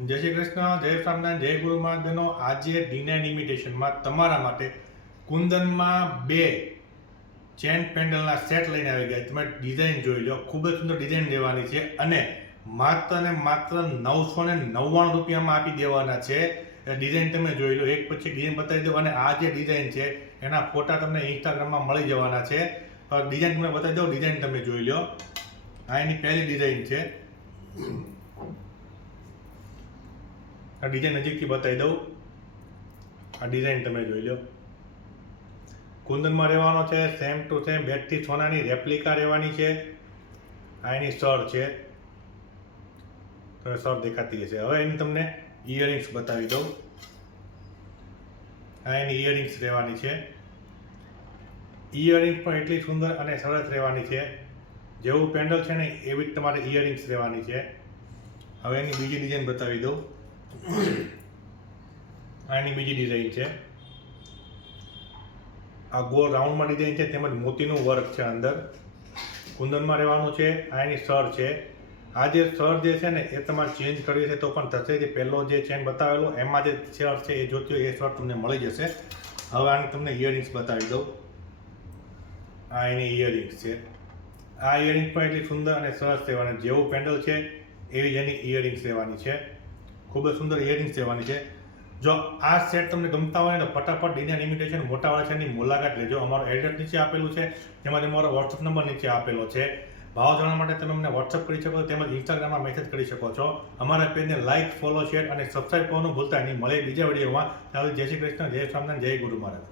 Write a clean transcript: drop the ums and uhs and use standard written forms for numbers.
જય શ્રી કૃષ્ણ, જય સ્વામિનારાયણ, જય ગુરુ મહારાજ બહેનો. આજે ડિનાઇન ઇમિટેશનમાં તમારા માટે કુંદનમાં 2 ચેન પેન્ડલના સેટ લઈને આવી ગયા. તમે ડિઝાઇન જોઈ લો, ખૂબ જ સુંદર ડિઝાઇન દેવાની છે અને માત્ર ને માત્ર 999 રૂપિયામાં આપી દેવાના છે. ડિઝાઇન તમે જોઈ લો, એક પછી ડિઝાઇન બતાવી દો અને આ જે ડિઝાઇન છે એના ફોટા તમને ઇન્સ્ટાગ્રામમાં મળી જવાના છે. ડિઝાઇન તમને બતાવી દો, ડિઝાઇન તમે જોઈ લો. આ એની પહેલી ડિઝાઇન છે. આ ડિઝાઇન નજીકથી બતાવી દઉં. આ ડિઝાઇન તમે જોઈ લો. કુંદનમાં રહેવાનો છે, સેમ ટુ સેમ બેટથી સોનાની રેપ્લિકા રહેવાની છે. આ એની સર છે, તમે સર દેખાતી હશે. હવે એની તમને ઇયરિંગ્સ બતાવી દઉં. આ એની ઇયરિંગ્સ રહેવાની છે. ઇયરિંગ્સ પણ એટલી સુંદર અને સરસ રહેવાની છે. જેવું પેન્ડલ છે ને એવી જ તમારે ઇયરિંગ્સ રહેવાની છે. હવે એની બીજી ડિઝાઇન બતાવી દઉં. આની બીજી ડિઝાઇન છે. આ ગોળ રાઉન્ડમાં ડિઝાઇન છે, તેમજ મોતીનું વર્ક છે અંદર. કુંદનમાં રહેવાનું છે. આ એની સર છે. આ જે સર જે છે ને એ તમારે ચેન્જ કરવી છે તો પણ થશે. જે પહેલો જે ચેન બતાવેલો એમાં જે સર છે એ જોતી હોય એ સર તમને મળી જશે. હવે આની તમને ઇયરિંગ્સ બતાવી દઉં. આ એની ઇયરિંગ્સ છે. આ ઇયરિંગ્સ પણ એટલી સુંદર અને સરસ રહેવાની. જેવું પેન્ડલ છે એવી જ એની ઇયરિંગ્સ રહેવાની છે. ખૂબ જ સુંદર ઇયરિંગ્સ રહેવાની છે. જો આ સેટ તમને ગમતા હોય ને તો ફટાફટ ડિનાઇન ઇમિટેશન મોટાવાડાની મુલાકાત લેજો. અમારો એડ્રેસ નીચે આપેલું છે, તેમાં અમારો વોટ્સઅપ નંબર નીચે આપેલો છે. ભાવ જાણવા માટે તમે અમને વોટ્સઅપ કરી શકો, તેમજ ઇન્સ્ટાગ્રામમાં મેસેજ કરી શકો છો. અમારા પેજને લાઇક, ફોલો, શેર અને સબસ્ક્રાઈબ કરવાનું ભૂલતા નહીં. મળે બીજા વિડીયોમાં. ત્યારે જય શ્રી કૃષ્ણ, જય સ્વામિનારાયણ, જય ગુરુ મહારાજ.